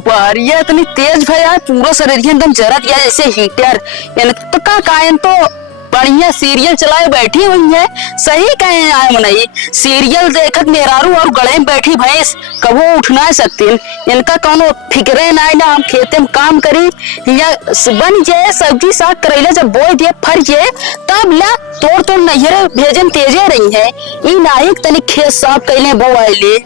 सुपारी है इतनी तेज भैया, पूरा शरीर एकदम जरत गया जैसे हीटर। तो का कायन तो बढ़िया सीरियल चलाए बैठी हुई है। सही कहे आए मनाई, सीरियल देखत मेहरारू और गले में बैठी भैंस कबो उठ ना सकती। इनका कोनो फिक्रे ना ना, हम खेते में काम करी या बन जाए सब्जी साग करेला जब बोई दिए फर जाए तब ला तोड़ तोड़ नैहरे भेजन तेजे रही है। ई नाइक तनी खेत साफ कैले बोआइले,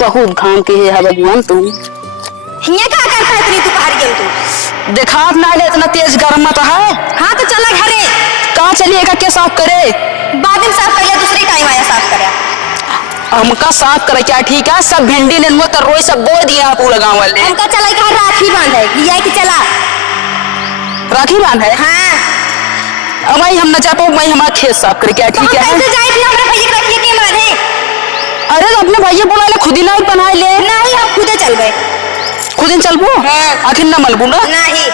बहुत घाम के है भगवान। तुम हिया क्या करता है इतनी दोपहर तू? दिखात ना ले इतना तेज गर्म मत है। हाँ तो चला घरे। कहाँ चलिएगा क्या साफ करे? बाद में साफ कर लिया, दूसरे टाइम आया साफ करे। हमका साफ करे क्या ठीक है? सब भिंडी नेनुआ तरोई सब बो दिया पूरा गांव वाले। हमका चला घर राखी बांध है, लिया कि चला राखी बांध है। हाँ अब हम न जा पाऊँ, मैं हमारा खेत साफ करे क्या ठीक है? कैसे जाए फिर हमारे भैया रखिए के मारे। अरे तो अपने भैया बोला ले खुद ही ना बनाए ले। नहीं हम खुदे चल गए। खुद ही चलबो? हाँ। आखिर न मलबू ना? नहीं।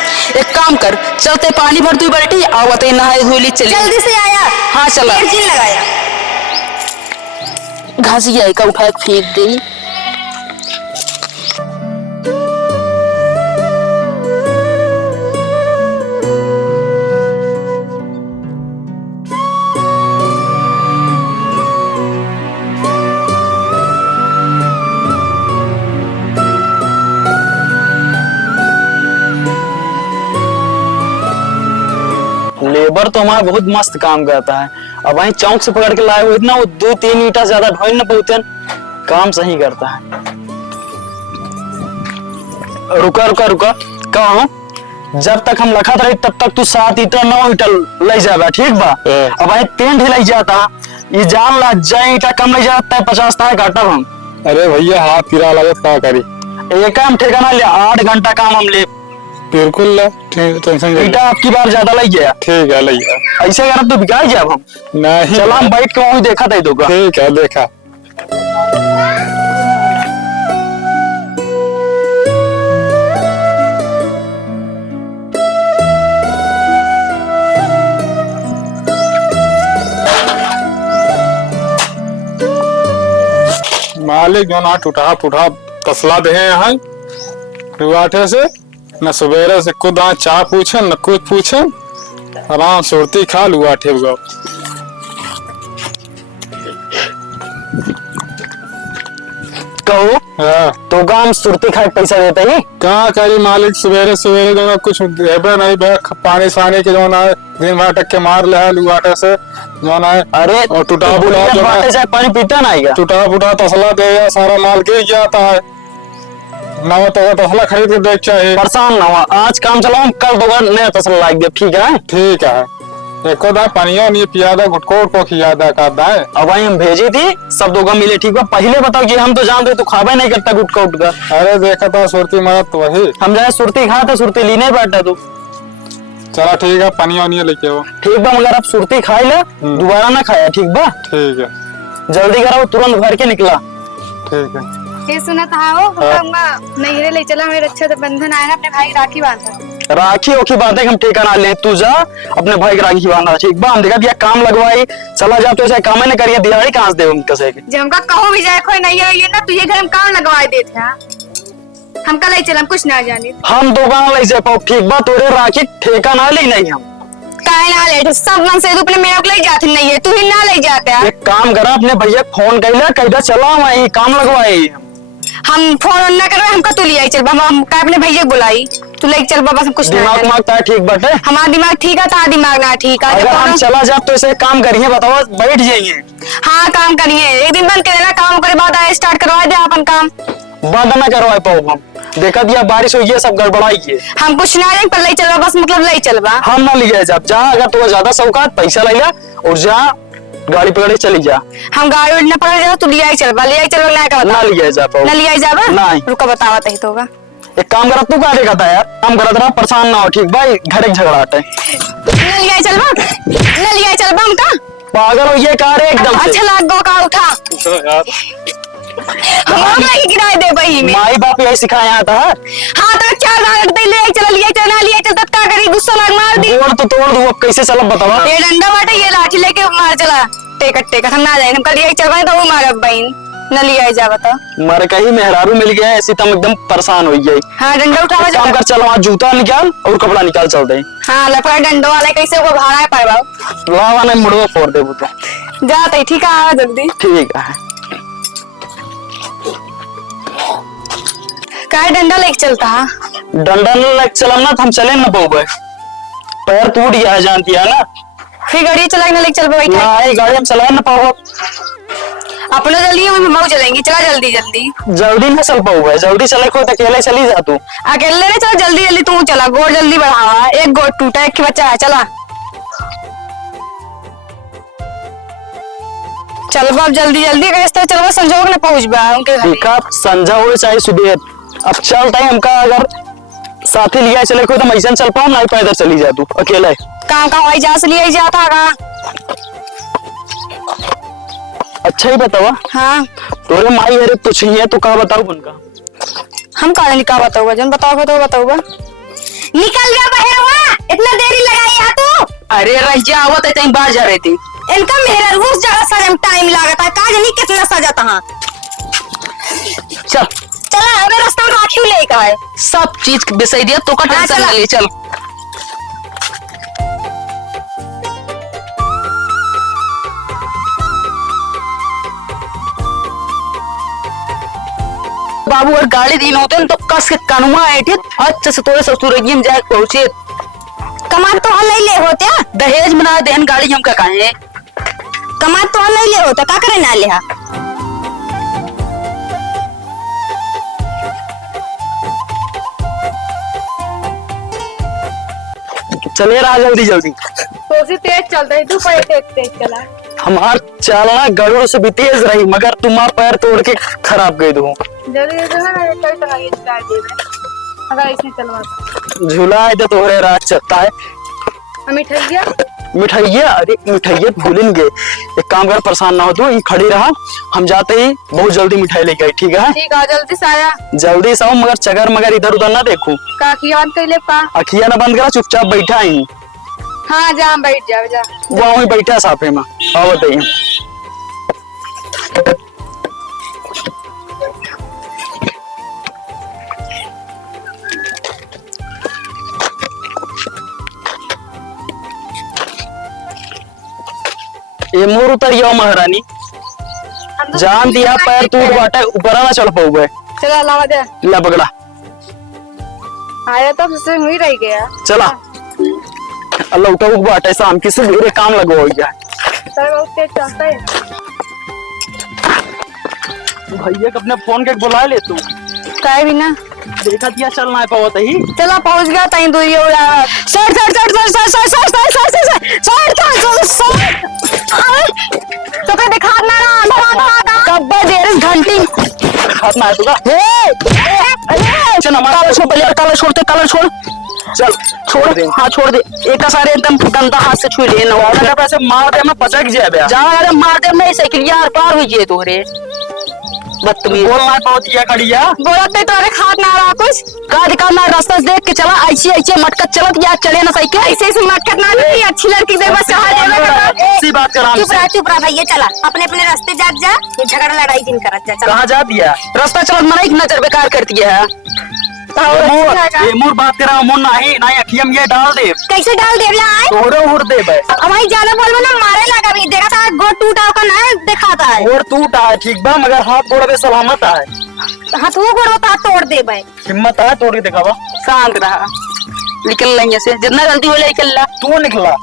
एक काम कर, चलते पानी भर तू बैठी आवते नहाए धोली चली। जल्दी से आया। हाँ चला। जिन लगाया घासिया का उठा के फेंक दी। लेबर तो हमारा बहुत मस्त काम करता है। अब वहीं चौक से पकड़ के लाए हुए इतना वो 2-3 ईटा ज्यादा ढोल न पहुंचन, काम सही करता है। रुका रुका रुका, कहा जब तक हम लखत रही तब तक तू 7 ईटा 9 ईटा ले जाएगा ठीक बा। अब वहीं 3 ढिलाई जाता ये जान ला जाए ईटा कम ले जाता है 50 ता घाटा हम। अरे भैया हाथ फिरा लागत का करी, एक काम ठेकाना ले 8 घंटा काम हम ले। बिल्कुल टेंशन ईटा आपकी बार ज्यादा लग गया। ठीक है लइया, ऐसे करब तो बिकाई जाब हम। नहीं चला हम बैठ के वहीं देखा था दोगा। ठीक है देखा। मालिक जो ना टूटा फूटा तसला दे यहाँ रुआठे से न सवेरे से खुद चाह पूछन न कुछ पूछन, आराम सुरती खा लुआठे गो। कहो हाँ। तो काम सुरती खा पैसा देता ही कहाँ करी मालिक, सवेरे सवेरे जो ना कुछ देबे नहीं बे, पानी सानी के जो ना दिन भर टक्के मार ले लुआठे से जो ना। अरे और टूटा फूटा जो ना पानी पीता ना आएगा। टूटा फूटा तसला दे या सारा माल गिर जाता है ना, तो तसला खरीद के देख चाहिए। परेशान ना हुआ, आज काम चलाओ कल दोगा नया तसला लाग दे ठीक है। ठीक है एको दा पानियो नहीं पियादा गुटकोट को खियादा करदा है। अब वही हम भेजी थी सब दोगा मिले ठीक बा। पहले बताओ कि हम तो जानते तू खाबे नहीं करता गुटका उटका। अरे देखा था सुरती मरत तो वही हम जाए सुरती खा तो सुरती लीने बैठा तू। चला ठीक है पानियो नहीं लेके वो। ठीक बा मगर अब सुरती खाई ले दोबारा ना खाया ठीक बा। ठीक है जल्दी करो तुरंत भर के निकला। ठीक है। ये सुना था वो नैहरे ले चला, मेरे रक्षा बंधन आया ना, अपने भाई राखी बांधा। राखी ओखी बातें हम ठेकाना ले, तू जा अपने भाई की राखी बांधा ठीक बा। हम देखा दिया काम लगवाई चला जा, तो ऐसा काम नहीं करिए दिहाड़ी कहां से दे हम कसे के। जब हमका कहो भी जाए कोई नहीं है ये ना, तुझे घर में काम लगवाए देते हैं। हमका ले चला, हम कुछ ना जाने। हम दुकान ले जा पाओ ठीक बा, तोरे राखी ठेकाना ले नहीं हम काहे ना ले सब मन से अपने मेरा को ले जाते नहीं है, तू ही ना ले जाते है। एक काम करा अपने भैया फोन कैला कैदा चला वही काम लगवाई। हम फोन ना कर रहे, हमका तू ले आई चल, हम का अपने भैया बुलाई तू ले चल बाबा, हम कुछ ना दिमाग मांगता है ठीक बटे। हमारा दिमाग ठीक है, तारा दिमाग ना ठीक है। अगर हम चला जा तो ऐसे काम करिए बताओ बैठ जाइए। हाँ काम करिए, एक दिन बंद कर देना काम करे बाद आए स्टार्ट करवा दे अपन काम। बंद ना करवाए पाओ हम, देखा दिया बारिश हुई है सब गड़बड़ाई है। हम कुछ ना जाए पर ले चलवा बस, मतलब ले चलवा। हम ना लिया जा जा, अगर तुम्हें ज्यादा शौकात पैसा ले जा और जा गाड़ी पकड़े चली जा। हम गाड़ी उड़ना पड़ जाए तू लिया चलवा, लिया चलवा ना का ना लिया जा पाओ ना लिया जावा नहीं। रुका बतावा तही तो होगा। एक काम करा तू का देखा था यार, काम करा तेरा परेशान ना हो ठीक भाई, घर एक झगड़ा हटे। ना लिया चलवा, ना लिया चलवा हमका पागल हो ये कार एकदम से। अच्छा लाग गो का उठा यार हम नहीं गिराए दे भाई में। माई बाप यही सिखाया था। हाँ तो 4 लाख दे ले चल, लिया चल ना लिया चल तब का करी, गुस्सा लाग मार दी। तोड़ तो तोड़ दू, अब कैसे चलब बतावा। ये डंडा बाटे ये लाठी लेके मार चला टेकट टेकट, हम ना जाए हम कल लिया चलवाए तो वो मारे बहन। न लिया जा बता। मर कहीं मेहरारू मिल गया है, ऐसी तम एकदम परेशान हो गई। हाँ डंडा उठावा काम कर, चल वहाँ जूता निकाल और कपड़ा निकाल, चलते हैं। हाँ लपड़ा डंडो वाले कैसे वो भाड़ा है पाए लावा ने मुड़वा फोड़ दे बुता। जाते ठीक है, आवा जल्दी। ठीक है। काय डंडा लेके चलता है? डंडा लेके चलम ना तो हम चले ना पाऊबे, पैर टूट गया है, जानती है ना। फिर गाड़ी चला लेके चल पे बैठा ना ये गाड़ी हम चला ना पाओ। अपना जल्दी हम मऊ चलेंगे, चला जल्दी जल्दी। जल्दी ना चल पाऊबे, जल्दी चले को अकेले चली जा तू। अकेले नहीं चल, जल्दी जल्दी तू चला, गोड़ जल्दी बढ़ावा, एक गोड़ टूटा एक बच्चा है, चला चल बाप जल्दी जल्दी कैसे चलवा, संजोग न पहुंच बा उनके घर। ठीक है, संजा हो चाहे सुबह, अब चलता है हमका। अगर साथी लिया चले को तो मैं ऐसा चल पाऊँ ना, पैदल चली जा तू अकेले। कहाँ कहाँ आई जा से लिया जाता कहाँ? अच्छा ही बतावा। हाँ तोरे माई अरे पूछिए तो कहा बताऊ उनका। हम कहा निकाह बताऊंगा, जन बताओगे तो बताऊंगा। निकल गया बहरवा, इतना देरी लगाई है तू। अरे रह जा, आवत है तई बाहर जा रही थी। इनका मेरा रोज जगह सजे में टाइम लागता है, काज नहीं कितना सजाता है। चल चला अरे रास्ता में राखी ले का है, सब चीज बिसई दिया तो का हाँ, टेंशन चला। ले ले, चल। बाबू और गाड़ी दिन होते न तो कस के कनुआ ऐठे अच्छा से तोरे ससुरगी में जाके पहुंचे। कमात तो हल ले होते, दहेज बना देहन गाड़ी हम का काहे। कमात तो हल ले होता, का करे ना ले। चले रहा जल्दी जल्दी। तो तेज चलता है, तू पैर तेज तेज चला। हमार चलना गरुड़ से भी तेज रही, मगर तुम्हारा पैर तोड़ के खराब गई दो। जल्दी जल्दी ना कभी तक ये स्टार्ट दे दे, अगर ऐसे चलवाता। झूला इधर तोहरे रात चलता है। मिठाइया मिठाइया, अरे मिठाइया भूलेंगे। एक काम कर, परेशान ना हो तू, यहीं खड़ी रहा, हम जाते ही बहुत जल्दी मिठाई लेके आई। ठीक है ठीक है, जल्दी से आया। जल्दी से आओ, मगर चगर मगर इधर उधर ना देखू। का किया बंद कर ले पा। अखिया ना बंद करा, चुपचाप बैठा ही। हाँ जा बैठ जा जा। वो वहीं बैठा साफे में। आओ बताइए। ये मोर उतरिया महारानी, जान दिया पैर टूट बाटे, ऊपर ना चढ़ पाऊंगा। चला लावा दे, ला पकड़ा, आया तब से हुई रह गया। चला अल्लाह उठा बाटे, शाम की सवेरे काम लगवा हो गया। सर बहुत तेज चलता है। भैया को अपने फोन के बुला ले तू। काय भी ना देखा दिया चलना है पावत ही। चला पहुंच गया तई दूरी हो रहा। Sir sir sir sir sir sir sir sir sir sir sir sir तो का दिखा ना ना कब देर घंटी हाथ ना है तुका। चल हमारा काला छोड़ पहले, काला छोड़ते, काला छोड़। चल छोड़ दे, हाँ छोड़ दे। एक का सारे एकदम गंदा हाथ से छुई ले ना। अगर पैसे मार दे, मैं पचक जाए बे। जा अरे मार दे, मैं साइकिल यार पार हुई जे तोरे बदतमीज। बोल ना पावत या कड़िया। बोलते तो अरे खात ना रहा कुछ का दिखाना, रास्ता से देख के चला, ऐसे ऐसे मटकत चलत या चले ना साइकिल। ऐसे ऐसे मटकत ना नहीं, अच्छी लड़की दे बस चाह देवे। सी बात कर चुप रहा भैया, चला अपने अपने रास्ते जात जा, ये झगड़ा लड़ाई जिन करत जा। चला कहाँ जा दिया। रास्ता चलत मनाई की नजर बेकार करती है। ये मोर बात कर रहा हूँ, मोर नहीं नहीं अखियम ये डाल दे। कैसे डाल दे आए तोरे उड़ दे बे। अब भाई ज्यादा बोलबो ना मारे लगा भी, देखा था गोड़ टूटा का ना दिखाता है। और टूटा है ठीक बा, मगर हाथ गोड़ पे सलामत है। हाथ वो गोड़ होता तोड़ दे भाई। हिम्मत है तोड़ के दिखावा। शांत रहा, निकल लेंगे से जितना गलती हो निकल ला। तू निकला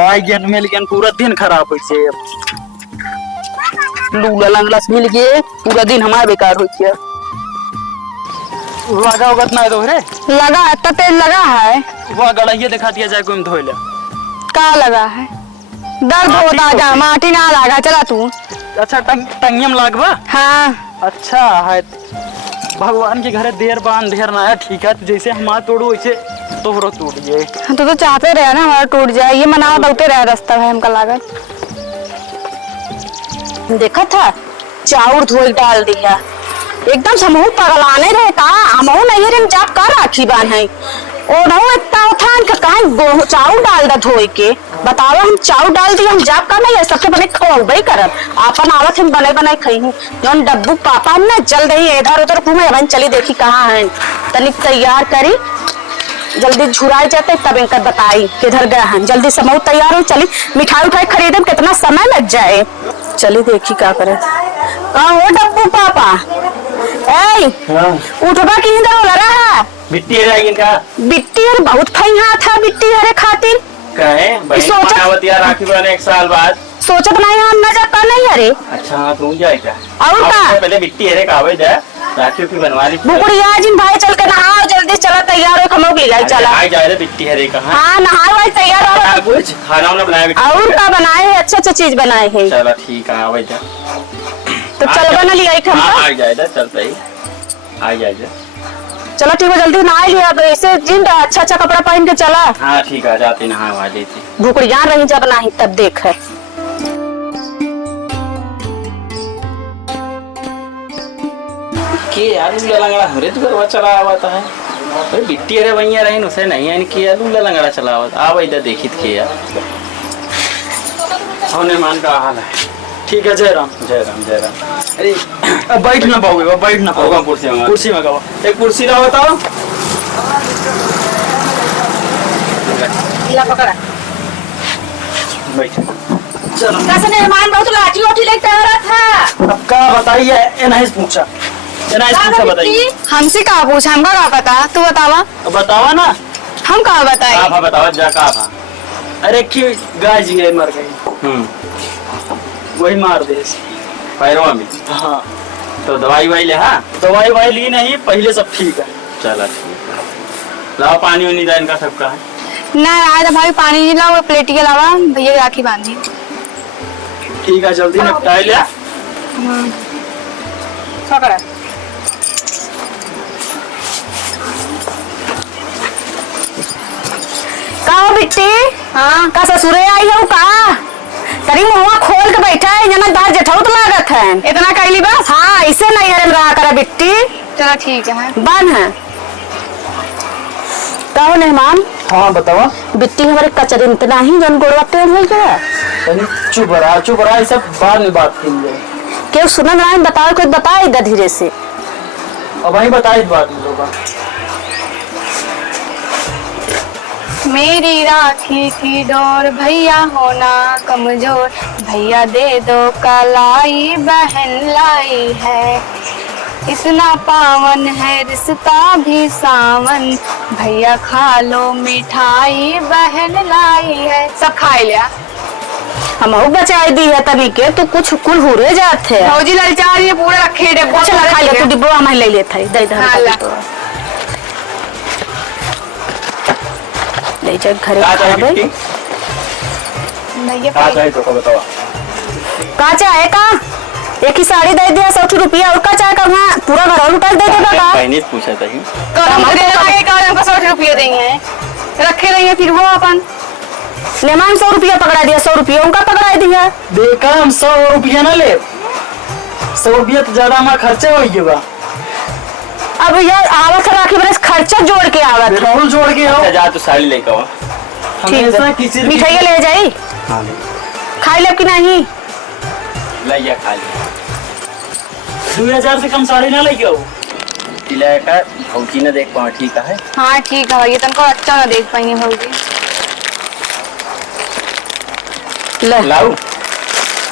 आई गेन मिल गेन, पूरा दिन खराब हो से। लूला लंगला से मिल गए, पूरा दिन हमारा बेकार हो गया। लगा होगा ना दोहरे लगा है तो तेज लगा है। वह गड़ाइए दिखा दिया जाए कोई धोई ले। का लगा है, दर्द होता जा, माटी ना लगा। चला तू। अच्छा टंगियम लागवा। हाँ अच्छा है, भगवान के घरे देर बांध ढेर ना है। ठीक है, तो जैसे हमारा तोड़ो वैसे तोहरो तोड़िए। तो चाहते रहे ना हमारा टूट जाए, ये मना दौते रहे रास्ता है हमका लागत। देखा था चाउर धोई डाल दिया, एकदम समूह पगलाने रहे का। हमहू नहीं रे जाप का राखी बान है, ओ ना इतना उठान का काहे चाउर डाल दा धोए के बतावा। हम चाउर डाल दिए, हम जाप का नहीं है सबके बने खवाबे करब। आपन आवत हम बने बनाए खई जौन डब्बू पापा हम ना जल रही इधर उधर घूमे। अब चली देखी कहाँ है, तनिक तैयार करी, जल्दी झुराई जाते तब इनका बताई किधर गए हैं। जल्दी समूह तैयार हो, चली मिठाई उठाई खरीदे में कितना समय लग जाए। चली देखी क्या करे। कहाँ हो डब्बू पापा? ए उठबा की इधर हो रहा बिट्टी है जाएगी इनका। बिट्टी हर बहुत फई हाथ है बिट्टी हरे खातिर कहे राखी बने 1 साल बाद सोचत नहीं हम ना जाता नहीं हरे। अच्छा हाँ तू जाएगा और का पहले बिट्टी हरे कावे जाए राखी की बनवा ली। बुकड़िया जिन भाई चल के नहाओ जल्दी, चला तैयार हो खमो ले जाए चला। आ जाए बिट्टी हरे कहाँ। हाँ नहाओ भाई तैयार हो। कुछ खाना वाना बनाया और का बनाए है अच्छा अच्छा चीज बनाए है। चलो ठीक है आवे जा तो चल बना लिया खम आ जाए चलता ही आ जाए। चलो ठीक है जल्दी नहा लिया तो ऐसे जिन अच्छा अच्छा कपड़ा पहन के चला। हाँ ठीक है जाती नहा वहा लेती भूकड़िया रही जब नहीं तब देख है। के आलू लंगड़ा हमरे तो गरबा चला आवता है। अरे बिट्टी अरे भैया रही उसे नहीं है कि आलू लंगड़ा चला आवता आव इधर देखित के यार होने मान का हाल है। ठीक है, जय राम। जय राम जय राम। अरे अब बैठ ना पाओगे, बैठ ना पाओगे। कुर्सी में कुर्सी में गाओ, एक कुर्सी लाओ बताओ। ला पकड़ा बैठ चलो कैसे मेहमान बहुत लाठी उठी लेके आ रहा था। अब का बताइए, ये नहीं पूछा बताइए। हमसे कहा पूछा, हमका कहा पता, तू बतावा। बतावा ना, हम कहा बताए। कहा बताओ जा कहा। अरे क्यों गाय जी मर गई, वही मार दे पैरों में। हाँ तो दवाई वाई ले। हाँ दवाई वाई ली नहीं, पहले सब ठीक है। चला ठीक है लाओ पानी वानी दा इनका सबका है ना आया भाई पानी नहीं लाओ, प्लेट के अलावा भैया राखी बांधी। ठीक है जल्दी निपटा ले। पकड़ा का बिट्टी। हाँ का ससुरे आई है का तरी मुँह खोल के बैठा है जना दार जेठौत लागत है। इतना कैली बस। हाँ इसे नहीं हरे रहा करा बिट्टी। चलो ठीक है बन है। कहो मेहमान। हाँ बतावा। बिट्टी हमारे कचर इतना ही जन गोड़वा टेढ़ हो गया। चुप रहा, ये सब बाद में बात कीजिए। क्यों सुना ना बताओ, कोई बताए इधर धीरे से। अब वही बताए बात में लोग। मेरी राखी की डोर भैया होना कमजोर, भैया दे दो कलाई बहन लाई है, इतना पावन है रिश्ता भी सावन, भैया खा लो मिठाई बहन लाई है। सब खा लिया, हम बचाई दी है तभी के तू कुछ कुल हुरे जाते हैं। फौजी ललचा रही है पूरा रखे डिब्बा। चला खा लिया तू डिब्बा में ले लेता है। दे ले जा घरे खाबे। भैया तो बताओ का चाहे का एक ही साड़ी दे दिया 100 रुपया और का चाहे का वहाँ पूरा घर और उतार दे देगा का। पहले पूछा था हमको 100 रुपये देंगे रखे रहिए फिर वो अपन लेमान 100 रुपया पकड़ा दिया, 100 रुपया उनका पकड़ा दिया। देखा हम 100 रुपया ना ले, 100 रुपया तो ज्यादा हमारा खर्चा हो गया। अब यार आवत राखी बरस खर्चा जोड़ के आवत है। बिल्कुल जोड़ के आओ। जा तू साड़ी लेके आओ। हमेशा किसी मिठाई ले जाई। हाँ खाई ले कि नहीं। लिया खा लिया। 2000 से कम साड़ी ना लेके आओ। तिला का भौजी ने देख पाओ ठीक है। हाँ ठीक है भैया तुमको अच्छा ना देख पाएंगे भौजी। लाऊ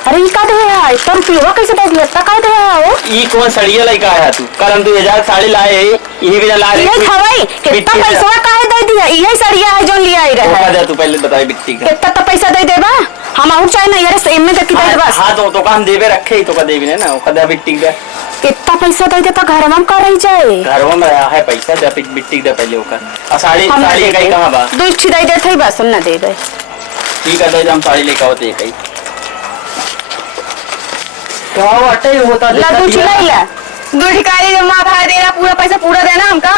अरे ये का दे है 100 रुपया कैसे दे दिया का दे है। ई कौन सड़िया लेके आया तू कल 2000 साड़ी लाए यही भी ला रही ये खवाई कितना पैसा काहे दे दिया। यही सड़िया है जो लिया आई रहा है। तू पहले बताई बिट्टी का कितना तो पैसा दे देबा हम और चाहे नहीं। अरे सेम में तक दे बस। हां तो काम देवे रखे ही तो का देवी ने ना कदा बिट्टी का कितना पैसा दे देता घर में कर रही जाए। घरवा में है पैसा जब बिट्टी का पहले ओकर आ साड़ी साड़ी कहीं कहां बा दो इच्छी दे देते बस न दे दे। ठीक है तो हम साड़ी लेके आओते कहीं क्या अटे होता ला दो चिल्ला ला दो ठिकाने जमा भाई देना पूरा पैसा पूरा देना हमका।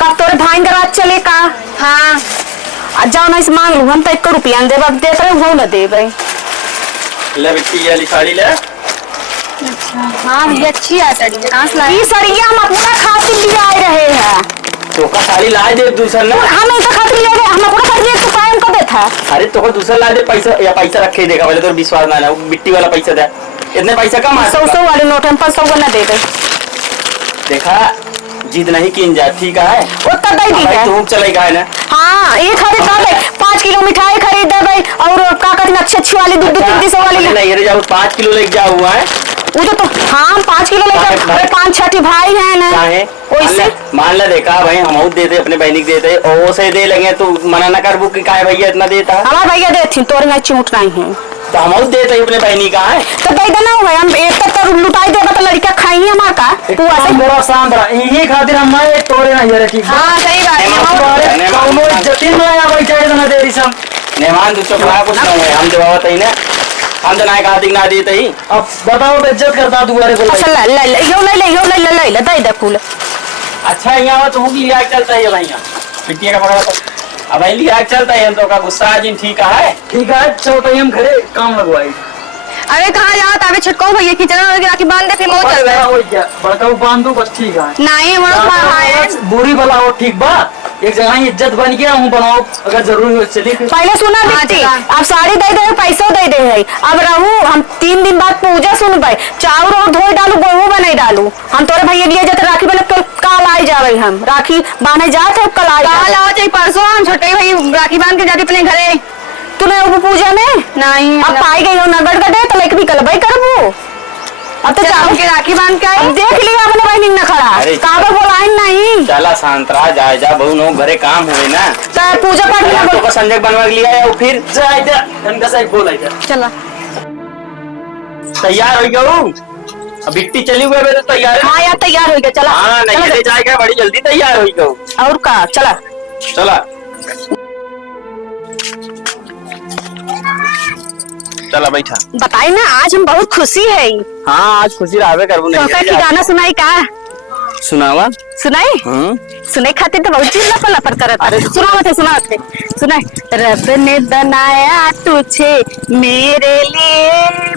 कब तोरे भाई के चले का। हाँ जाओ ना इस मांग लू हम तो 1 रुपया दे अब देते रहे वो न दे भाई। ले बिट्टी वाली साड़ी ले। हाँ ये अच्छी है साड़ी कहाँ से लाई। ये सड़िया हम पूरा खातिर लिए आए रहे हैं। तो का साड़ी ला दे दूसरा ना। हम ऐसा खातिर ले गए, हम अपना खातिर तो कायम कर देता। अरे तो दूसरा ला दे पैसा, या पैसा रखे देगा पहले तो विश्वास ना ना मिट्टी वाला पैसा दे, इतने पैसा कम आ 100 वाले नोट हम 500 ना दे दे। देखा जिद नहीं की जा, ठीक है उतना दे दी है। तू चलेगा है ना। हाँ ये खरीद दे 5 किलो मिठाई खरीद दे भाई, और का कहते अच्छी वाली 200-300 वाली नहीं रे, जाओ 5 किलो लेके जाओ हुआ है वो तो हाँ 5 किलो लेके भाई 5-6 भाई है ना वैसे मान ला। देखा भाई हम देते अपने बहनी को देते और वो से दे लगे, तू मना ना कर बुक का भैया इतना देता है। हमारे भैया देती तोरे में चूट नहीं है तो हम देते अपने बहनी का है तो दे देना हुआ। हम एक तक तो लुटाई देगा तो लड़का खाई हमार का तू ऐसे मेरा शांत रहा, यही खातिर हम तोरे नहीं रखी। हाँ सही बात है। कौनो इज्जती में आया भाई चाहे ना देरी सब। मेहमान तू चुप रहा, कुछ नहीं है, हम जवाब ही ना, हम तो ना कहा ना देते ही। अब बताओ तो इज्जत करता तू अरे अच्छा ले दे दे फूल। अच्छा यहाँ तो होगी लिया चलता है भैया पिटिया का पकड़ा तो अब भाई लिया चलता है तो का गुस्सा आज ठीक है। ठीक है चलो तो हम घरे काम लगवाई। अरे कहाँ जाओ ताबे छटको भैया की चलो राखी बांध दे फिर मौज चल बड़ा हो गया बड़का बांधू बस ठीक है। नहीं हमारा बुरी भला हो ठीक बा, एक जगह इज्जत बन गया हूँ बनाओ अगर जरूरी हो चली। पहले सुना बिट्टी अब साड़ी दे दे पैसों दे दे है। अब रहू हम 3 दिन बाद पूजा सुन भाई चाउर और धोई डालू गेहूं बनाई डालू। हम तोरे भैया लिए जाते राखी बन कल आई जावे, हम राखी बांधे जाते कल आई कल आओ चाहे परसों हम छोटे भाई राखी बांध के जाते अपने घरे। तूने वो पूजा में नहीं अब पाई गई हो नगड़ गडे तो लेके भी कल भाई करबू। अब तो चाहूं के राखी बांध के आई देख लिया अपने भाई निंग न खड़ा कहां पर बोलाई नहीं चला शांत रहा, जाए जा बहु नो घरे काम हुए ना तो पूजा पाठ में तो संजय बनवा लिया है और फिर जाए जा इनका सही बोला जा। चला तैयार हो गया अब बिट्टी चली हुई है तो तैयार है। हाँ यार तैयार हो गया चला। हाँ नहीं ले जाएगा बड़ी जल्दी तैयार हो गया और का चला चला चला बैठा। बताई ना आज हम बहुत खुशी है। हाँ आज खुशी रहा करू तो की गाना सुनाई का सुनावा सुनाई सुनाई खातिर तो बहुत चीज लपा लपड़ करत। अरे सुनावते सुनाई। रब ने बनाया तुझे मेरे लिए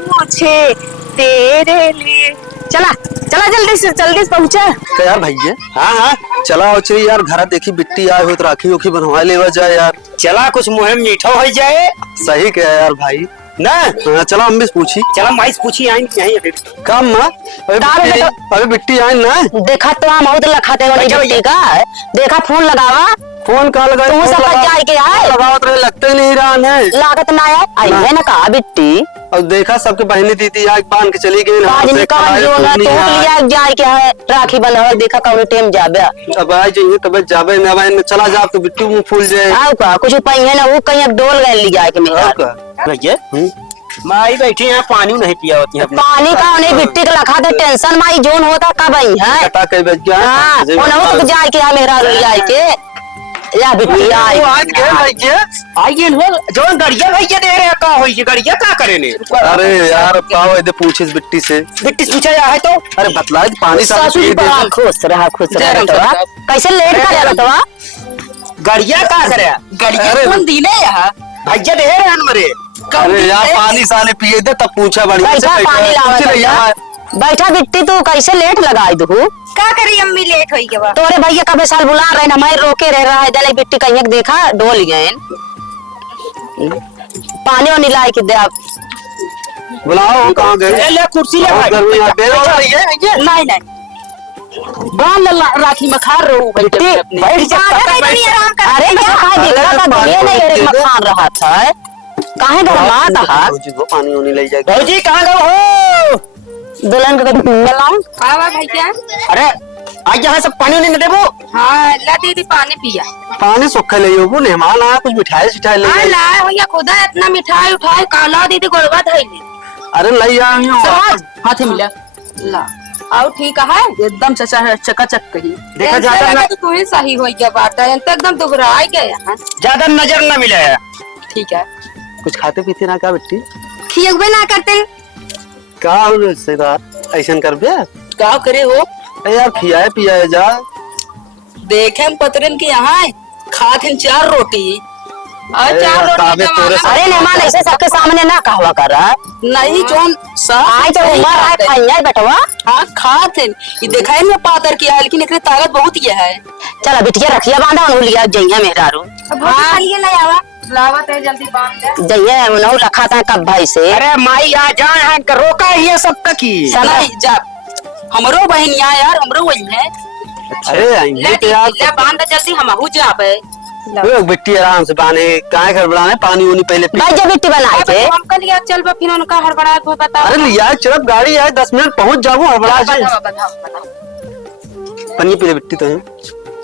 मुझे तेरे लिए। चला चला जल्दी से पहुंचा यार भैया। हाँ हाँ चला औचरी यार घर देखी बिट्टी आए हो तो राखी उखी बनवा लेवा जाए यार। चला कुछ मुहिम मीठा हो जाए। सही क्या यार भाई ना हाँ, चला हम भी पूछी चला माइस पूछी आई नहीं काम माँ अभी बिट्टी आई ना देखा तो हम बहुत लखाते वाली बिट्टी का देखा फोन लगावा फोन कॉल लगा तू सब जाए के आए लगावत रहे लगते ही नहीं रहा है लागत ना आए आई है ना कहा बिट्टी और देखा सबके बहनी दीदी आज बांध के चली गई आज निकाल जो ना तो लिया जाए के है राखी बनवा देखा कौन टाइम जाबे अब आज जाइए तब जाबे ना भाई चला जा तो बिट्टी मुंह फूल जाए। आओ का कुछ पाई है ना वो कहीं डोल गए ले जाए के मेरा भैया माई बैठी यहाँ पानी नहीं पिया होती है पानी का उन्हें बिट्टी के लखा दे टेंशन माई जोन होता का भाई है पता कई बज गया हां उन्हें तो जाए के मेरा ले जाए के या बिट्टी आई आज गए भैया आइए जो गड़िया भैया दे रहे का होई गड़िया का करे ने। अरे यार पाओ इधर पूछिस बिट्टी से बिट्टी पूछा जा है तो अरे बतला पानी सासू जी बड़ा खुश रहा कैसे लेट कर आला तो गड़िया का करे गड़िया कौन दिले यहाँ भैया दे रहे हैं मरे। अरे यार पानी साले पिए दे तब पूछा बढ़िया से पानी लावा बैठा बिट्टी तू कैसे लेट लगाई दू क्या करी अम्मी लेट होई के बा तोरे भैया कबे साल बुला रहे हमारे रोके रह रहा है दले बिट्टी कहीं देखा डोल गए पानी और लाई के दे आप बुलाओ कहाँ गए ले कुर्सी ले भाई नहीं नहीं बाल राखी मखार रो बैठ जा अरे यहाँ खा दिखा था दुनिया नहीं अरे मखान रहा था काहे गरमा था पानी होने ले जाए भौजी कहाँ गए हो दुल्हन को कभी लाऊं आवा भैया अरे आज यहाँ सब पानी नहीं देबो। हाँ ला दीदी पानी पिया पानी सूखा ले हो मेहमान आया कुछ मिठाई सिठाई ले हाँ लाए हो या खुदा इतना मिठाई उठाए काला दीदी गोलवा धइले अरे लई आई हूं हाथ में मिला ला आओ ठीक है एकदम चकाचक कही देखा ज्यादा लगा तो तुम्हें सही हो गया बात है एकदम दुबरा आ गया ज्यादा नजर न मिला है। ठीक है कुछ खाते पीते ना का बिट्टी खियबे ना करते का हो ऐसा कर बे क्या करे हो यार खियाए पियाए जा देखे पतरन के यहाँ खाते 4 रोटी और चार रोटी जमाना। अरे मेहमान ऐसे सबके सामने ना कहवा कर रहा है। नहीं जोन आज तो उम्र आए खाइए बेटवा। हाँ खाते ये देखा है ना पातर किया है, लेकिन एकरे ताकत बहुत ये है। चल बिटिया रखिया बांधा उन्हों लिया जइया मेहरारू। हाँ लिए ले आवा लावत है जल्दी बांध दे। जइया उन्हों रखा था कब भाई से। अरे माई आ जाए हैं कि रोका ही है सब तक ही। चला जा हमरो बहन यहाँ यार हमरो वही है। अरे आएंगे तो यार ले बांध दे जल्दी हम आहू जाबे। वो बिट्टी आराम से बाने काहे घर बनाने पानी उनी पहले पी। भाई जब बिट्टी बनाए थे हम कल लिया चल बा फिर उनका हड़बड़ा को बता। अरे लिया चलो गाड़ी है 10 मिनट पहुंच जाऊँ हड़बड़ा से। बताओ पन्नी पी ले बिट्टी तो है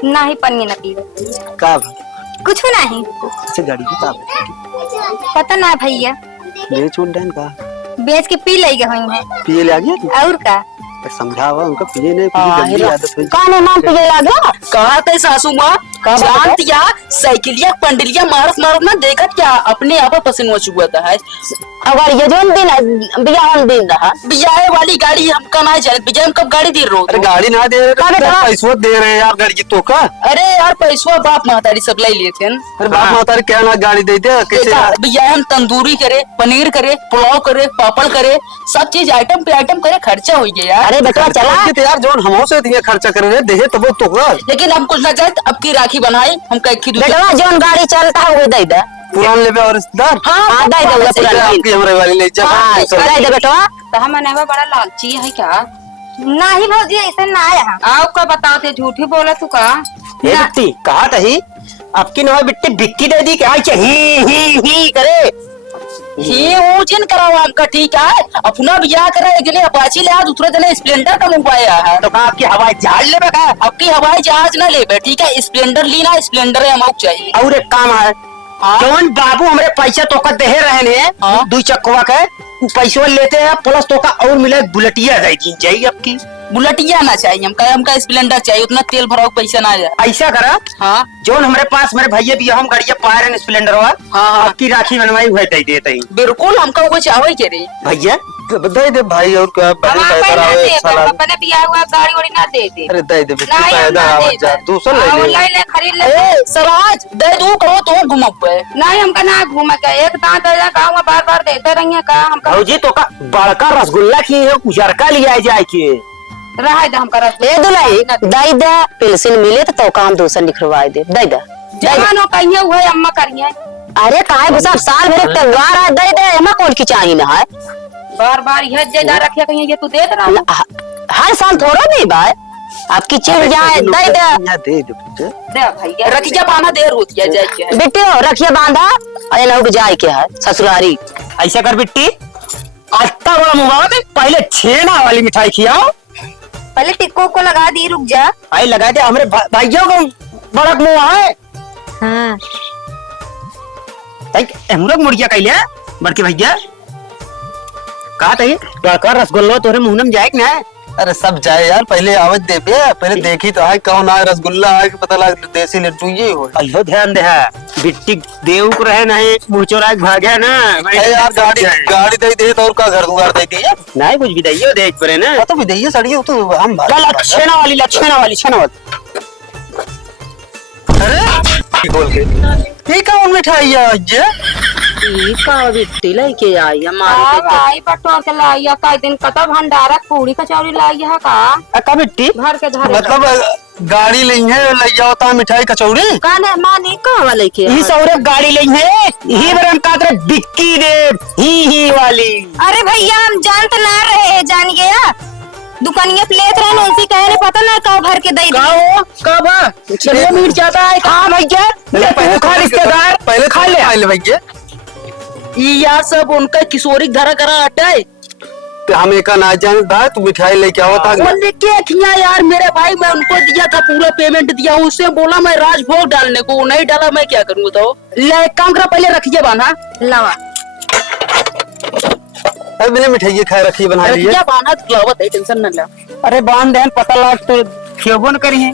नहीं पन्नी न पी का कुछ नहीं से गाड़ी की का पता ना भैया ले छोड़ देन का बेच के पी ले गई है पिए ले आ गया तू और का समझावा उनका पिए नहीं पिए गंदी आदत है। कौन मेहमान पिए लगा। कहा थे सासू माँ जानत या साइकिलिया पंडलिया मारस मारस ना देखत क्या अपने आप पसीना चुहता है। अगर ये जोन दिन बियाह दिन रहा बियाहे वाली गाड़ी हमका ना जाने बियाह में कब गाड़ी दे रहे अरे हो। गाड़ी ना दे पैसों दे रहे हैं यार गाड़ी तो का। अरे यार पैसवा बाप महतारी सब ले लिए थे। अरे बाप माता रे क्या ना गाड़ी दे दे कैसे यार। बियाह हम तंदूरी करे पनीर करे पुलाव करे पापड़ करे सब चीज आइटम पे आइटम करे खर्चा हो गया यार। अरे बेटवा चला तो यार जोन हमो से इतने खर्चा कर रहे देहे तब तो का लेकिन हम कुछ ना जाए अब की राखी बनाई हम कहीं बेटवा जोन गाड़ी चलता है वो दे दे। पुरान लेबे और रिश्तेदार हाँ दे दे वो पुराना आपकी हमरे वाली ले जा हाँ दे दे बेटवा। तो हम अनेवा बड़ा लालची है क्या नहीं भौजी ऐसे ना आया आओ का बताओ थे झूठी बोला तू का ये बिट्टी कहा तही आपकी नवा बिट्टी बिक्की दे दी क्या ही करे। ये वो जिन करावा हमका ठीक है अपना बियाह करा एक जने अपाची ले आ दूसरे जने स्प्लेंडर का मंगवाया है। तो कहा आपकी हवाई जहाज ले का अब की हवाई जहाज ना ले ठीक है स्प्लेंडर ली ना स्प्लेंडर अमाउंट चाहिए। और एक काम है जौन बाबू हमारे पैसा तो का दे रहे हैं 2 चक्कवा के पैसा लेते हैं प्लस तो का और मिले बुलेटिया जाएगी चाहिए आपकी बुलेटिया ना चाहिए हमका स्प्लेंडर चाहिए उतना तेल भराओ पैसा ना जाए। ऐसा करा हाँ जोन हमारे पास मेरे भैया भी हम गाड़िया पायर स्प्लेंडर हुआ हाँ। आपकी राखी बनवाई हुई दे देते ही बिल्कुल हमका वो चाहे के रे भैया दे दे भाई और क्या अपने बियाह हुआ गाड़ी वाड़ी ना दे दे अरे दे दे बिट्टी नहीं, पैदा हम ना आवाज जा दे। दूसरा ले ले ऑनलाइन ले खरीद ले ए सराज दे दू कहो तो घुमब नहीं हमका ना घूम के एक दांत दे गाँव बार बार देते रहिए का हमका भौजी तो का बड़का रसगुल्ला की है उजरका लिया जाए के रहा दे हमका रस ए दुलाई दे दे पेंसिल मिले तो काम दूसरा लिखवाए दे दे दे। जवानो कहिए हुए अम्मा करिए अरे काहे गुस्सा साल भर त्योहार है दे दे हमें कौन की चाहिए ना है बार बार यह जगह रखे कहिए ये तू दे रहा हर साल थोड़ा नहीं भाई आपकी चीज जाए दे दे यहाँ दे दे बेटे दे भैया रखिया पाना देर होती है जाए बेटे रखिए बांधा अरे लोग जाए के है ससुरारी। ऐसा कर बिट्टी आटा बड़ा मुंगा में पहले छेना वाली मिठाई खिलाओ पहले टिक्को को लगा दी रुक जा भाई लगा दे हमारे भाइयों को बड़ा मुंह है हाँ हम लोग मुर्गिया कैले बड़के भैया कहा था बड़का रसगुल्ला तोरे मुंह में जाए ना अरे सब जाए यार पहले आवाज दे बे पहले देखी तो है कौन है रसगुल्ला है कि पता लग देसी लड्डू ये हो अयो ध्यान दे बिट्टी देव को रहे नहीं मुँह चोरा भागे ना अरे यार गाड़ी दे दे तो और का घर दुआर दे दी नहीं कुछ भी दैयो देख परे ना तो भी दे सड़ी तो हम लक्षणा वाली अरे बोल के ये कौन मिठाई है ये का बिट्टी लेके आई हाँ भाई पटोर के लाइया का दिन कता भंडारा पूरी कचौरी लाइया है का अका बिट्टी भर के धरे मतलब गाड़ी ली है ले जाओ ता मिठाई कचौड़ी का ने मानी का वाले के ई सौरे गाड़ी ली है ही बरन कातरे बिक्की दे ही वाली अरे भैया हम जानते ना रहे जान गया दुकानिया प्लेट रहे उनसे कहे पता ना कब भर के दे कब चलिए मीट जाता है हाँ भैया ले खा रिश्तेदार पहले खा ले भैया ये यार सब उनका किशोरी धरा करा हटाए हम एक ना जानता तू मिठाई लेके आओ था वो लेके खिया यार मेरे भाई मैं उनको दिया था पूरा पेमेंट दिया उससे बोला मैं राजभोग डालने को नहीं डाला मैं क्या करूँ तो ले काम करा पहले रखिए बाना लावा अरे मैंने मिठाई खाए रखी बना ली है रखिए बाना लावत है टेंशन न ला अरे बांध देन पता लग तो खेबो न करी है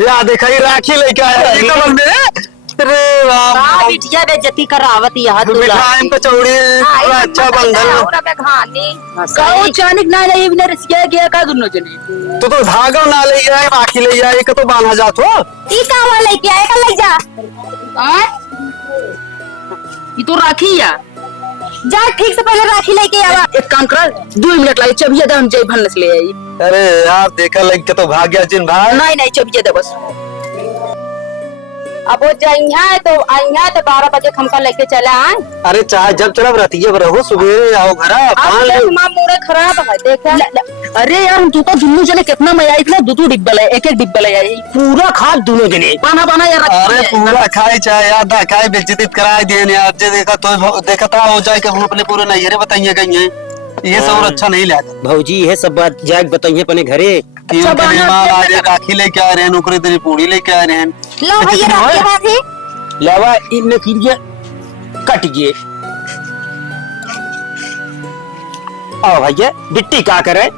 या देखा ये राखी लेके आया ये कमल में अरे वाह बिटिया बेइज्जती करावत यहाँ मिठाई कचौड़ी अच्छा बंधन पूरा पे खानी कहो चानिक ना नहीं बिना रसिया गया का दोनों जने तो धागा ना ले जाए राखी ले जाए तो बांधा जात हो ई का वाला लेके आएगा ले जा ये तो राखी या जा ठीक से पहले राखी लेके आवा। एक काम कर 2 मिनट लागे चबिया दे हम जय भन ले आई। अरे यार देखा लग के तो भाग गया जिन भाई। नहीं चबिया दे बस। अब वो जाइया है तो 12 बजे हमका लेके चला आए। अरे चाहे जब चलब रतिये रहो सुबह आओ घर माँ मोड़े खराब है देखा। अरे यार तू तो दुनू जने कितना मजा आई थी। 2 डिब्बा ले एक डिब्बा ले आई पूरा खा दोनों जने। बना यार। अरे पूरा खाए चाहे आधा खाए बेइज्जती कराए दिए यार। जे देखा तो देखा था हो जाए कि हम अपने पूरे नैहरे बताइए गई ये सब अच्छा नहीं लगा। भौजी ये सब बात जाके बताइए अपने घरे। तीन के मेहमान आज राखी लेके आ रहे हैं, नौकरी तेरी पूरी लेके आ रहे हैं। लो भैया राखी बांधी। लावा इनमें कीजिए कटिए। आओ भैया बिट्टी क्या करे।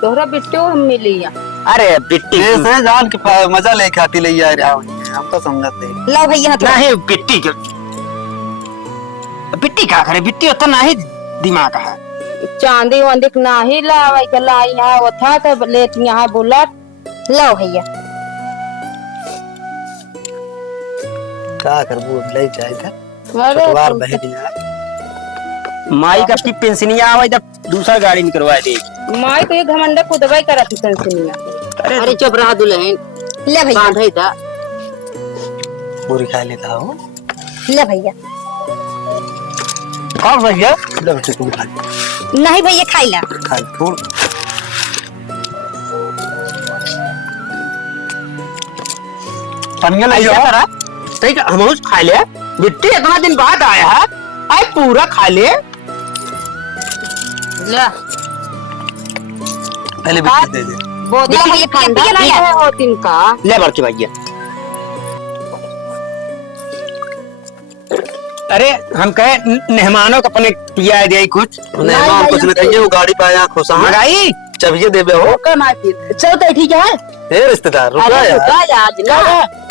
तोहरा बिट्टो हम मिली। अरे बिट्टी ऐसे जान के मजा ले खाती ले आ रहा हूँ। हम तो समझते लो भैया नहीं बिट्टी के बिट्टी क्या करे। बिट्टी उतना नहीं दिमाग है। चांदी वांदी नाही लावा के लाई यहाँ उठा तो लेत यहाँ बुलट। लो भैया क्या करबू ले जाए था अरे छोटवार बहन यार। माई का की पेंशनिया आवे जब दूसरा गाड़ी में करवा दे। माई तो ये घमंडा खुदवाई करा थी पेंशनिया। अरे चुप रहा दुल्हन। ले भैया बांधे दा पूरी खा लेता हूँ। ले भैया। कौन भैया ले बेटे तुम खा नहीं भैया खाई ला। खा थोड़ पनिया ले जाओ। ठीक है हम खा ले। बिट्टी इतना दिन बाद आया है आई पूरा खा ले। ले पहले बिट्टी दे दे। बोतल भैया ठंडा नहीं है हो तिनका। ले बढ़ के भैया। अरे हम कहे मेहमानों को अपने पिया दे कुछ। मेहमान कुछ नहीं कहिए वो गाड़ी पे आया खुश हम लगाई चबिए देबे हो। ओके ना फिर चल तो ठीक है। ए रिश्तेदार रुका अरे यार। रुका आज ना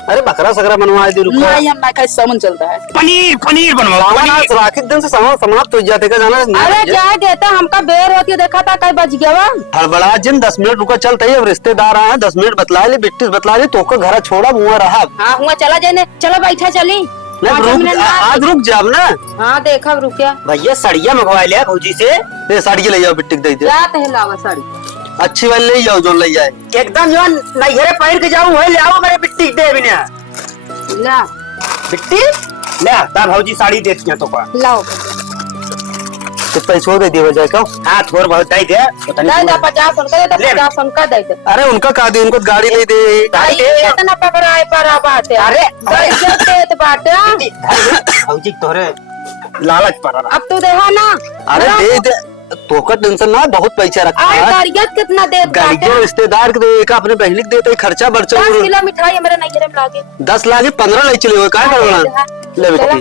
अरे बकरा सकरा बनवा दे रुका। नहीं हम ना कैसे सामान चलता है। पनीर बनवाओ। सामान आज राखी दिन से सामान समाप्त हो जाते का जाना अरे क्या देता हमका बेर होती देखा था कई बज गया। हड़बड़ा जिन 10 मिनट रुका चलता है। अब रिश्तेदार आए 10 मिनट बतला ले बिट्टी बतला ले तो घर छोड़ा मुआ रहा। हाँ हुआ चला जाने चलो बैठा चली। आज रुक जाब ना। हाँ देखा रुकिया। भैया सड़िया मंगवा लिया भौजी से। ये साड़ी ले जाओ बिट्टी दे दे। क्या तहलावा साड़ी अच्छी वाली ले जाओ जो ले जाए। एकदम जो नैहरे पहन के जाऊं वही ले आओ मेरे बिट्टी दे बिना। ला बिट्टी ले ता भौजी साड़ी देती है तो का। लाओ तो पैसों दे दिए जाए का। हाँ थोड़ा बहुत दे दे। दे दे 50 उनका दे 50 उनका दे दे। अरे उनका का दे उनको गाड़ी ले दे। गाड़ी दे। इतना पकड़ाए पर बाटे। अरे देत बाटे। भौजी तोरे लालच पर अब तू देखा ना। अरे दे दे तो का टेंशन ना बहुत पैसा रखा अरे है। गाड़ियत कितना देत गाड़ी बाटे। के रिश्तेदार के दे का अपने बहन के देते खर्चा बर्चा 10 किलो मिठाई मेरे नैहरे में लागे। 10 लाख 15 ले चले हुए का करना। ले बेटी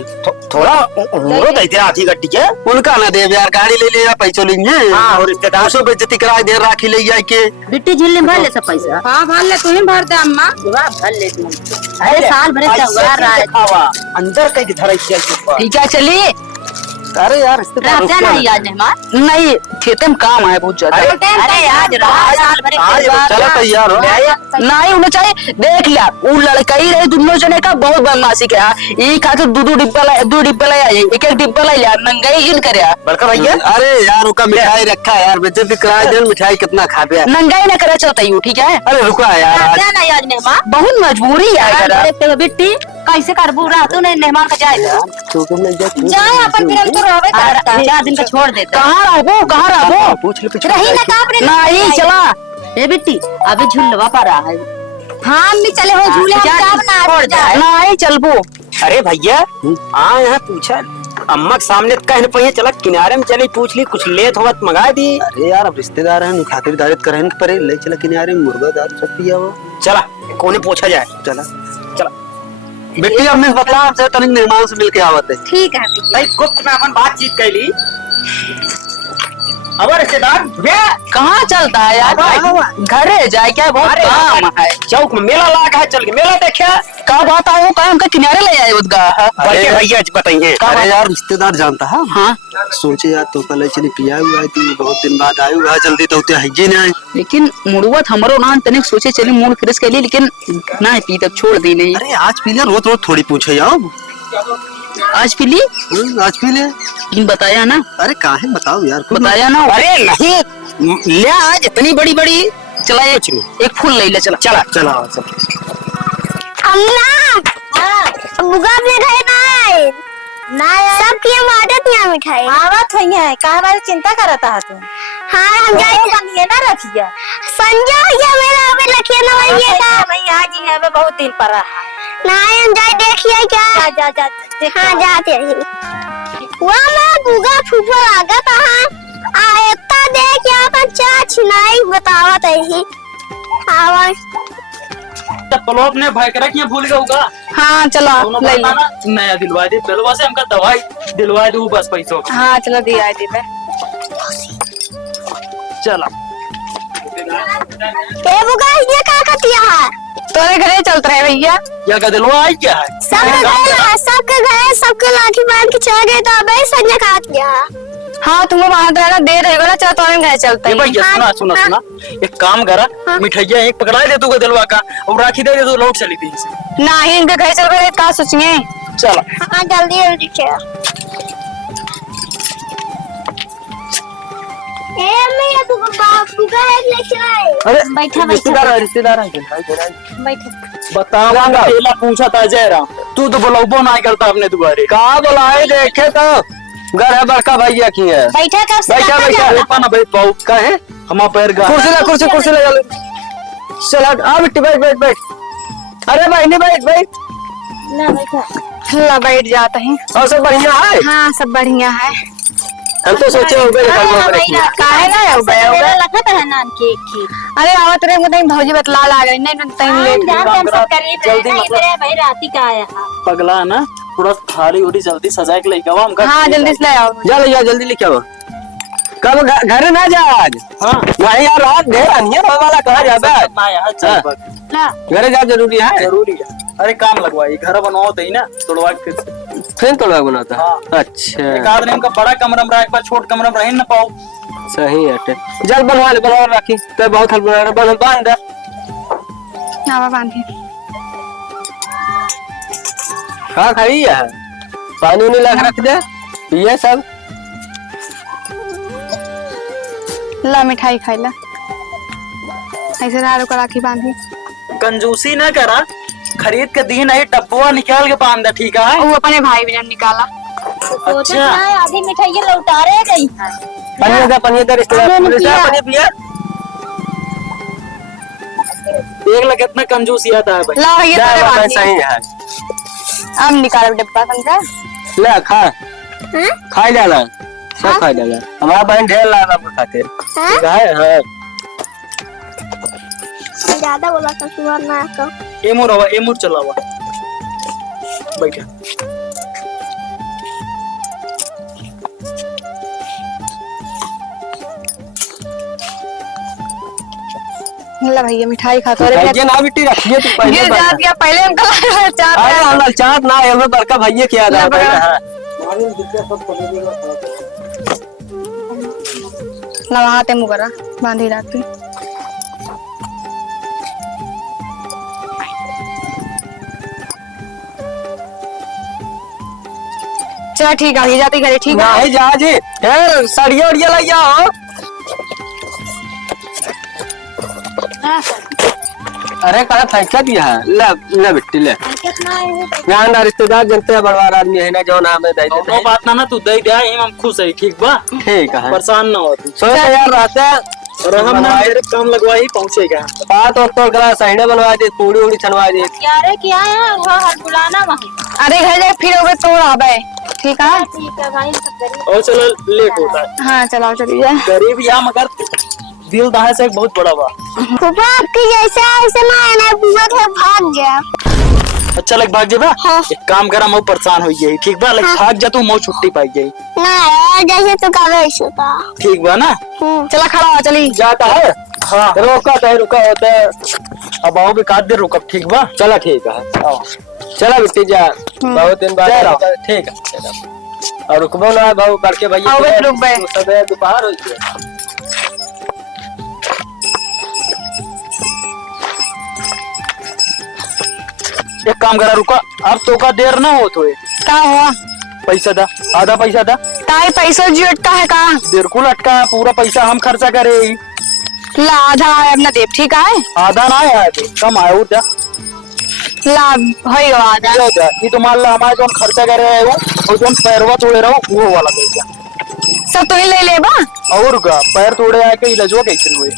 थोड़ा उम्र देते आधी गड्डी के। उनका ना दे यार गाड़ी ले ले पैसों लेंगे। हाँ और रिश्तेदार सो बेइज्जती कराए दे राखी ले जाए के। बिट्टी झिल्ली भर ले सब पैसा। हाँ भर ले तू ही भर दे अम्मा। वाह भर ले तुम। अरे साल भर से हुआ रहा है। खावा अंदर कहीं धराई किया। ठीक है चलिए। अरे यार रिश्तेदार रहता नहीं आज मेहमान। नहीं खेते में काम है बहुत ज्यादा। अरे आज साल भर आज चलो तैयार हो। नहीं उन्हें चाहिए देख लिया वो लड़का ही रहे दोनों जने का बहुत बदमाशी किया। ये खाते 2 डिब्बा ले आए एक डिब्बा ले लिया नंगाई इन करे। बड़का भैया अरे यार उनका मिठाई रखा है यार बेइज्जती कराए दे। मिठाई कितना खा पे नंगाई ना करे चलता यू ठीक है। अरे रुका यार आज रहता नहीं आज मेहमान बहुत मजबूरी है। बिट्टी कैसे करबू रहा तू नहीं मेहमान का जाएगा। जाए अपन फिर हम तो रहबे करता। 4 दिन का छोड़ देता। कहाँ रहो पूछ ले रही ना का अपने नहीं चला। ये बिट्टी अभी झुलवा पा रहा है। हाँ हम भी चले हो झूले हम जाब ना छोड़ दे। नहीं चलबो। अरे भैया हाँ यहाँ पूछा अम्मा के सामने कहने पे चला किनारे में चली पूछ ली कुछ लेत होगा तो मंगा दी। अरे यार अब रिश्तेदार हैं खातिरदारी करें पर ले चला किनारे मुर्गा दाल सब पिया हुआ। चला कोने पूछा जाए। चला चला बेटी हमने बतला हमसे तनिक मेहमान से मिलके आवत है। ठीक है भाई गुप्त में अपन बातचीत कैली। अब रिश्तेदार कहाँ चलता है यार? घरे जाए क्या, बहुत काम है। चौक में मेला लगा है, चल के मेला देखे। का बात आयो का हमका किनारे ले आए उसका। बड़के भैया जी बताइए। अरे यार रिश्तेदार जानता है। हाँ सोचे यार तो कल चली पिया हुआ थी, बहुत दिन बाद आए हुआ है, जल्दी तो उतने है नहीं आए। लेकिन मुड़ुआ हमरो ना तनिक सोचे चली मूड फ्रेश कर ली, लेकिन ना पी तब छोड़ दी नहीं। अरे आज पी ले, रोज रोज थोड़ी पूछे यार। आज पी ली, आज पी ले। लेकिन बताया ना, अरे काहे बताओ यार, बताया ना। अरे नहीं ले आज इतनी बड़ी बड़ी। चला एक फूल ले ले, चला चला चला अम्मा बुगा अपने घर ना सब की मदद नहीं मिठाई आवत हुई है, काहे बारे चिंता करता है तू? हाँ हम जाए बनिए ना रखिया। संजय भैया मेरा अबे लखिया ना भैया का नहीं आज ही है, अबे बहुत दिन पर रहा। ना हम जाए देखिए क्या। जा जा हाँ जाते हैं। वहाँ मैं बुगा फूफा आगा कहाँ आयता देख यहाँ पर चाच नहीं बतावत है। आवाज चप्पलों अपने भाई के रखिए, भूल गया होगा। हाँ चलो ले लो। नया दिलवा दे, दिलवा से हमका दवाई दिलवा दे बस पैसों का। हाँ चलो दिया है दीपे। चला ए बुगा ये क्या करतिया है? तोरे घरे चलते रहे भैया। या का दिलवा आई क्या है? सबके घर सबके लाठी बांध के चले गए तो अबे संजय खा दिया। हाँ तुम्हें वहां रहना देर रहेगा ना, चलो तुम्हारे घर चलते ये हैं। भैया सुना सुना सुना, एक काम करा, मिठाइया एक पकड़ा दे तू दिलवा का और राखी दे तू लौट चली थी। ना ही इनके घर चल गए, कहा सोचिए। चला हाँ जल्दी जल्दी चल। ए मैं तू बापू का है लेके आए। अरे बैठा रिश्तेदार बैठा। बताओ पहला पूछा था जयराम, तू तो बुलाओ ना करता अपने दुआरे। कहा बुलाए देखे तो घर है बड़का भैया की है। बैठा कब से बैठा बैठा ना भाई पाऊ का है। हम पैर गा कुर्सी ले चल आ बेटी बैठ बैठ बैठ। अरे भाई नहीं बैठ बैठ। ना बैठा। ला बैठ जाते हैं। और सब बढ़िया है। हाँ सब बढ़िया है। हम तो सोचे हो गए काहे ना हो गए मेरा लगा था नान के खीर। अरे आवत रे मुझे भौजी बतला ला गई नहीं टाइम लेट जान हम सब करीब जल्दी रहना, मतलब- इधर भाई राती का आया। पगला ना पूरा थाली उड़ी जल्दी सजा के लेके आओ हमका। हाँ जल्दी से ले आओ। जल्दी लेके आओ। कब घर ना जा आज। हाँ नहीं यार रात ढेर अनिया वाला कहा जाता है। ना यार हाँ। घर जा जरूरी है। जरूरी है। अरे काम लगवाई, घर बनवाओ तो ही ना तोड़वा के फिर तोड़ा बनाता है। हाँ। अच्छा एक आदमी का बड़ा कमरा में रहा, एक बार छोट कमरा में रह ना पाओ। सही है। जल बनवा रखी तो बहुत हल बना बांध दे। नावा बांधी। खा खाई है पानी नहीं लग रख दे ये सब। ला मिठाई खाई ला। ऐसे रारो का राखी बांधी। कंजूसी ना करा, खरीद के दी नहीं, डब्बुआ निकाल के बांध दे, ठीक है? वो अपने भाई भी ने निकाला। अच्छा आधी मिठाई लौटा रहे गई। पनीर का रिश्तेदार पनीर पिया। देख ला कितना कंजूसी आता है भाई। ला भैया तेरे बांधी। सही है। अब निकालो डब्बा समझा। ले खा खाई डाला सब खाई डाला। हमारा बहन ढेर लाना खाते है। ज्यादा बोला था सुबह ना तो एमुर चलावा बैठा। ला भैया मिठाई खा तो ये ना बिट्टी रखिए तू पहले गिर जा दिया पहले हमको चाट। अरे हम चाट ना है बड़का भैया किया ला जाता है। ला वहां ते मुगरा बांधी राखी। चल ठीक है जाती घरे ठीक है। नहीं जा जी सड़िया उड़िया लग जाओ। अरे कहा फेंका दिया है। ले बिट्टी ले यहाँ ना रिश्तेदार जनते हैं बड़वार आदमी है ना जो नाम है दे देते हैं। बात ना तू दे दे, हम खुश है, ठीक बा? ठीक है परेशान ना हो तू। सोच यार रहते हैं और हम ना मेरे काम लगवाई पहुंचेगा। बात और तो करा सहीने बनवा दे पूरी उड़ी छनवा दे। यारे क्या है वो हर बुलाना वहाँ। अरे घर जाके फिर होगे तो आबे ठीक है। ठीक है भाई सब करिए। और चलो लेट होता है। हाँ चलाओ चलिए। गरीब या मगर दिल दहा से एक बहुत बड़ा बा। फूफा आपकी जैसे ऐसे ना है ना बुआ के भाग गया। अच्छा लग भाग जेबा। हाँ। एक काम करा मैं परेशान हो गई ठीक बा, लग हाँ। भाग जा तू मैं छुट्टी पाई जाई। ना यार जैसे तू कहे वैसे का। ठीक बा ना, चला खड़ा हो चली। जाता है। हाँ रुका होता है। अब आओ भी काट दे रुक ठीक बा। चला ठीक है आओ। चला बिट्टी जा बहुत दिन बाद जय राम। आया, ठीक है और रुकबो ना भाऊ करके भैया आओ बे, रुक बे। सब दोपहर हो गया। एक काम करा रुका, अब तो का देर ना हो तो का हुआ? पैसा दा, आधा पैसा दा। ताई पैसा जो अटका है का? बिल्कुल अटका, पूरा पैसा हम खर्चा करे। ला आधा है अपना देव ठीक है। आधा ना आया तो कम आया वो दा। ला होई आधा। ये तो मान ला हमारे जो खर्चा कर रहे हो और जो पैरवा तोड़े रहो वो वाला पैसा सब तू ही ले ले बा। और का पैर तोड़े आके इलाजो कैसे हुए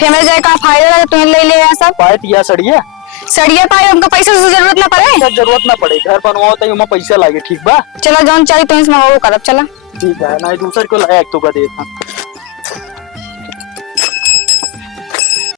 फिर मेरे जाए का फायदा है, तू ही ले ले या सब। पाए या सड़िया सड़िया पाए हमको पैसे से जरूरत ना पड़े। पैसा जरूरत ना पड़े, घर बनवाओ तो मैं पैसा लागे ठीक बा। चला जौन चाहिए तो इसमें वो करब चला। ठीक है ना दूसरे को लाया एक तो का देता